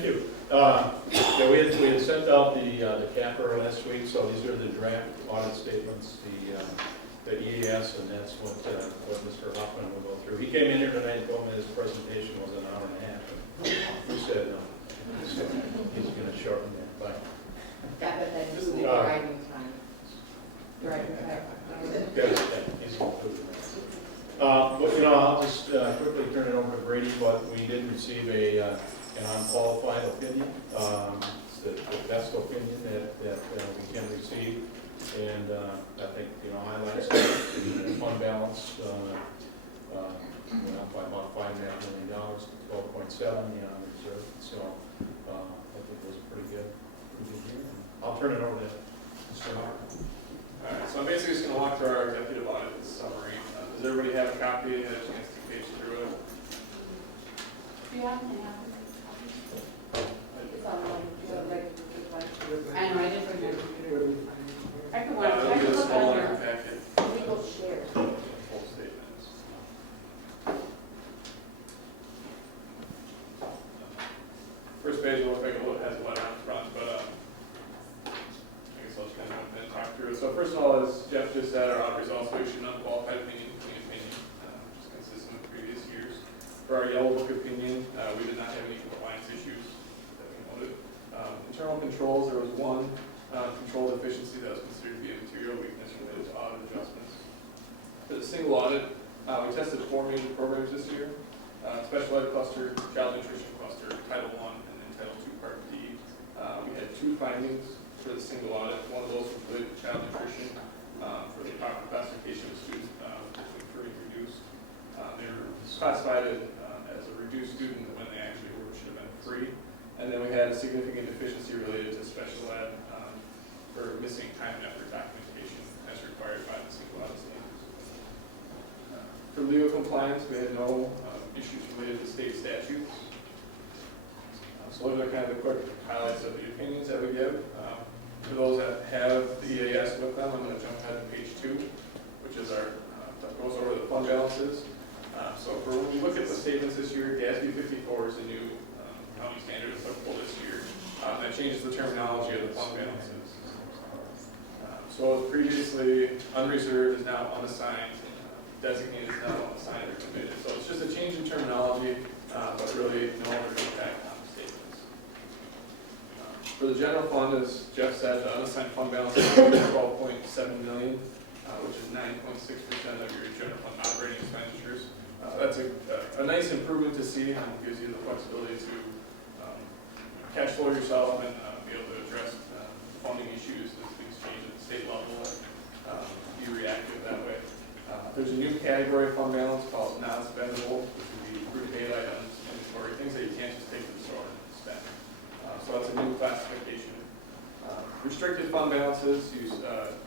Thank you. Yeah, we had sent out the capper last week, so these are the draft audit statements, the EAS, and that's what Mr. Hoffman will go through. He came in here tonight and told me his presentation was an hour and a half. We said no. So he's going to shorten that by. Yeah, but then just the driving time. Driving time. Good, yeah, he's included. But I'll just quickly turn it over to Brady, but we did receive an unqualified opinion. It's the best opinion that we can receive, and I think highlights the fund balance went up by about $5.5 million to 12.7 reserve. So I think it was a pretty good year. I'll turn it over to Mr. Mark. All right, so I'm basically just going to walk through our executive audit summary. Does everybody have a copy? Had a chance to page through it? Do you happen to have it? It's online. I know, I did bring it. I could watch, I It'll be could a look smaller on packet, your legal share. full statements. First page looks like it has a letter on the front, but I guess I'll just kind of talk through it. So first of all, as Jeff just said, our audit results we issued an unqualified opinion, clean opinion, which is consistent with previous years. For our yellow book opinion, we did not have any compliance issues that we noted. Internal controls, there was one control deficiency that was considered to be a material weakness related to audit adjustments. For the single audit, we tested 4 major programs this year: Special Ed Cluster, Child Nutrition Cluster, Title I, and then Title II Part D. We had 2 findings for the single audit. One of those was related to child nutrition for the proper classification of students between free and reduced. They were classified as a reduced student when they actually should have been free. And then we had a significant deficiency related to special ed for missing time and effort documentation as required by the single audit standards. For legal compliance, we had no issues related to state statutes. So those are kind of the quick highlights of the opinions that we give. For those that have the EAS with them, I'm going to jump ahead to page 2, which is our that goes over the fund balances. So for when we look at the statements this year, GASB 54 is a new accounting standard applicable this year. That changes the terminology of the fund balances. So previously unreserved is now unassigned, designated is now unassigned or committed. So it's just a change in terminology, but really no other impact on the statements. For the general fund, as Jeff said, the unassigned fund balance is $12.7 million, which is 9.6% of your general fund operating expenditures. That's a nice improvement to see, and it gives you the flexibility to cash flow yourself and be able to address funding issues as things change at the state level and be reactive that way. There's a new category of fund balance called non-spendable, which would be prepaid items, inventory, things that you can't just take to the store and spend. So that's a new classification. Restricted fund balances,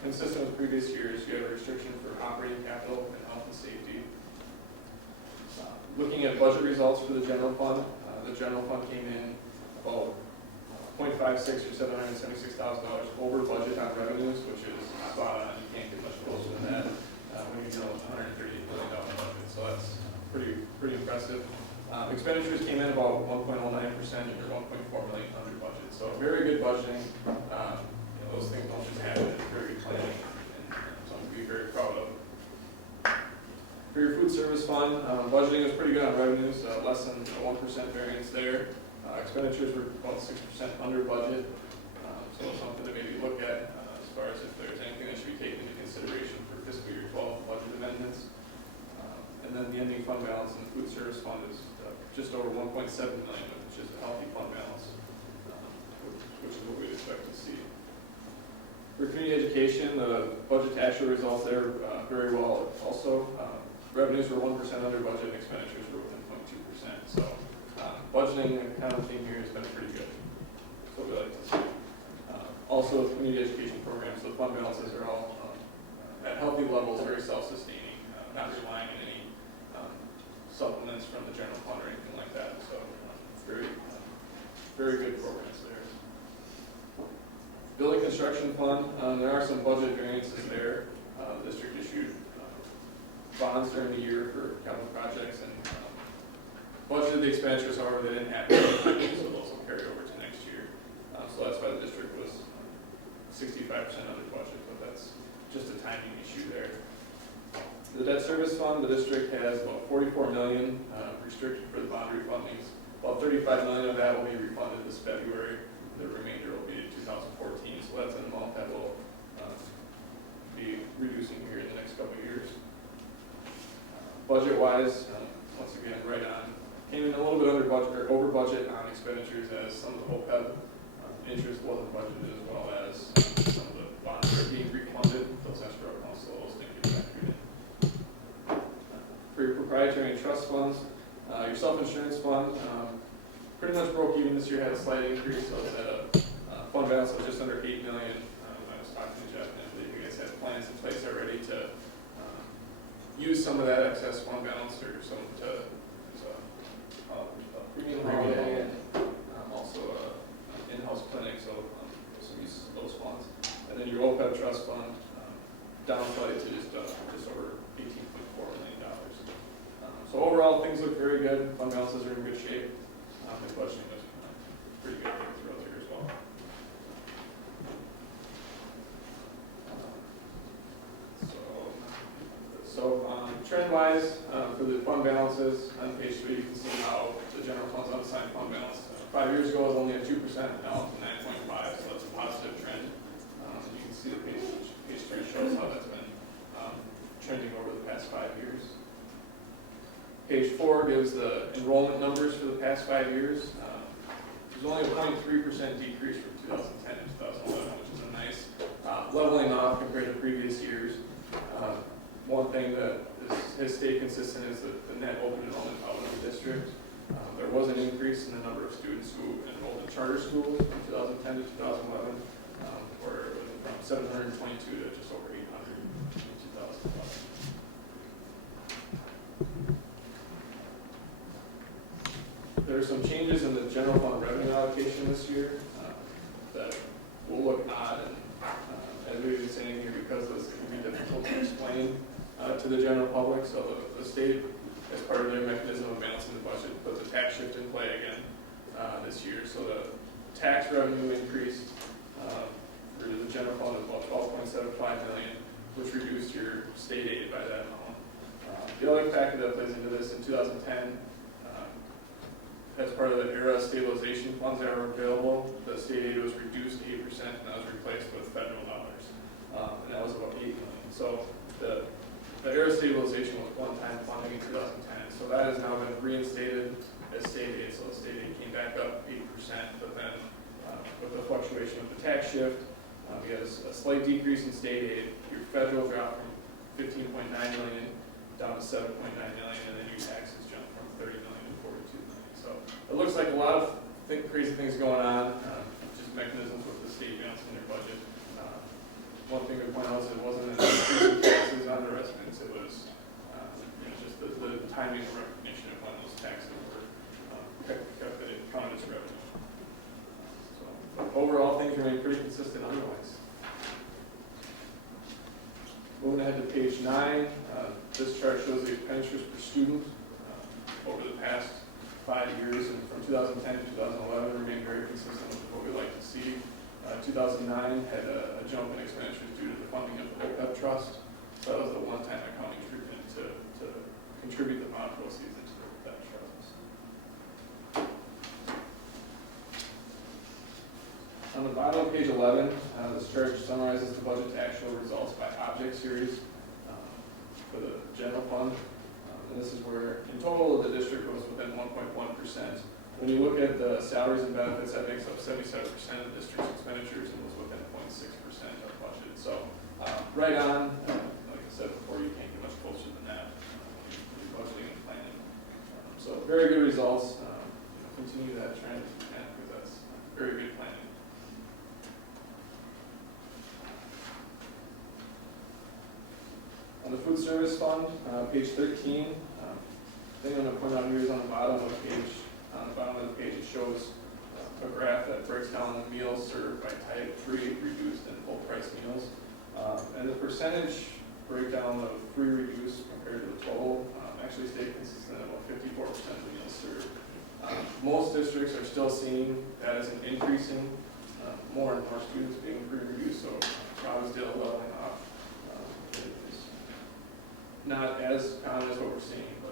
consistent with previous years, you have a restriction for operating capital and health and safety. Looking at budget results for the general fund came in about 0.56 or $776,000 over budget on revenues, which is spot on. You can't get much closer than that when you know $138 million budget. So that's pretty impressive. Expenditures came in about 1.09% or $1.4 million under budget. So very good budgeting. Those things don't just happen. It's very good planning and something to be very proud of. For your food service fund, budgeting was pretty good on revenues, less than 1% variance there. Expenditures were about 6% under budget, so something to maybe look at as far as if there's anything that should be taken into consideration for fiscal year 12 budget amendments. And then the ending fund balance in the food service fund is just over 1.7 million, which is a healthy fund balance, which is what we'd expect to see. For community education, the budget to actual results there very well also. Revenues were 1% under budget and expenditures were within 0.2%. So budgeting and accounting team here has been pretty good. That's what we like to see. Also, community education programs, the fund balances are all at healthy levels, very self-sustaining, not relying on any supplements from the general fund or anything like that. So very good programs there. Building construction fund, there are some budget variances there. The district issued bonds during the year for capital projects and budgeted the expenditures, however, they didn't happen, so those will carry over to next year. So that's why the district was 65% under budget, but that's just a timing issue there. The debt service fund, the district has about $44 million restricted for the bond refundings. About $35 million of that will be refunded this February. The remainder will be in 2014, so that's an amount that will be reducing here in the next couple of years. Budget-wise, once again, right on. Came in a little bit under budget or over budget on expenditures, as some of the OPEB interest wasn't budgeted, as well as some of the bonds are being refunded. Those escrow accounts, so those things get factored in. For your proprietary and trust funds, your self-insurance fund pretty much broke even this year, had a slight increase, so it's at a fund balance of just under $8 million. I was talking to Jeff, and I believe you guys have plans in place already to use some of that excess fund balance or some to premium rebate and also an in-house clinic, so some use of those funds. And then your OPEB trust fund down slightly to just over $18.4 million. So overall, things look very good. Fund balances are in good shape. The budgeting was pretty good throughout the year as well. Trend-wise, for the fund balances, on page 3, you can see how the general fund's unassigned fund balance 5 years ago was only at 2%, now it's 9.5%, so that's a positive trend. You can see the page 3 shows how that's been trending over the past 5 years. Page 4 gives the enrollment numbers for the past 5 years. There's only a 0.3% decrease from 2010 to 2011, which is a nice leveling off compared to previous years. One thing that has stayed consistent is the net open enrollment out of the district. There was an increase in the number of students who enrolled in charter schools from 2010 to 2011, where it went from 722 to just over 800 in 2011. There are some changes in the general fund revenue allocation this year that will look odd, and as we've been saying here, because this can be difficult to explain to the general public. So the state, as part of their mechanism of balancing the budget, put the tax shift in play again this year. So the tax revenue increased for the general fund of about $12.75 million, which reduced your state aid by that amount. The other factor that plays into this, in 2010, as part of the RAS stabilization funds that were available, the state aid was reduced 8%, and that was replaced with federal dollars, and that was about $8 million. So the RAS stabilization was one-time funding in 2010, so that has now been reinstated as state aid. So the state aid came back up 8%, but then with the fluctuation of the tax shift, we had a slight decrease in state aid. Your federal dropped from $15.9 million down to $7.9 million, and then your taxes jumped from $30 million to $42 million. So it looks like a lot of crazy things going on, just mechanisms with the state balancing their budget. One thing to point out is it wasn't an increase in taxes on the residents, it was just the timing of recognition of when those taxes were kept that it counted as revenue. So overall, things remain pretty consistent otherwise. Moving ahead to page 9, this chart shows the expenditures per student over the past 5 years, and from 2010 to 2011 remained very consistent with what we like to see. 2009 had a jump in expenditures due to the funding of the OPEB trust. So that was a one-time accounting treatment to contribute the bond proceeds into the OPEB trust. On the bottom of page 11, this chart summarizes the budget to actual results by object series for the general fund. And this is where, in total, the district was within 1.1%. When you look at the salaries and benefits, that makes up 77% of the district's expenditures and was within 0.6% of budget. So right on, like I said before, you can't get much closer than that in budgeting and planning. So very good results. Continue that trend if you can, because that's very good planning. On the food service fund, page 13, the thing I'm going to point out here is on the bottom of the page. On the bottom of the page, it shows a graph that breaks down the meals served by type, free, reduced, and full price meals. And the percentage breakdown of free, reduced compared to the total actually stayed consistent at about 54% of the meals served Most districts are still seeing that as an increasing, more and more students being pre-reviewed, so Robbinsdale leveling off is not as common as what we're seeing.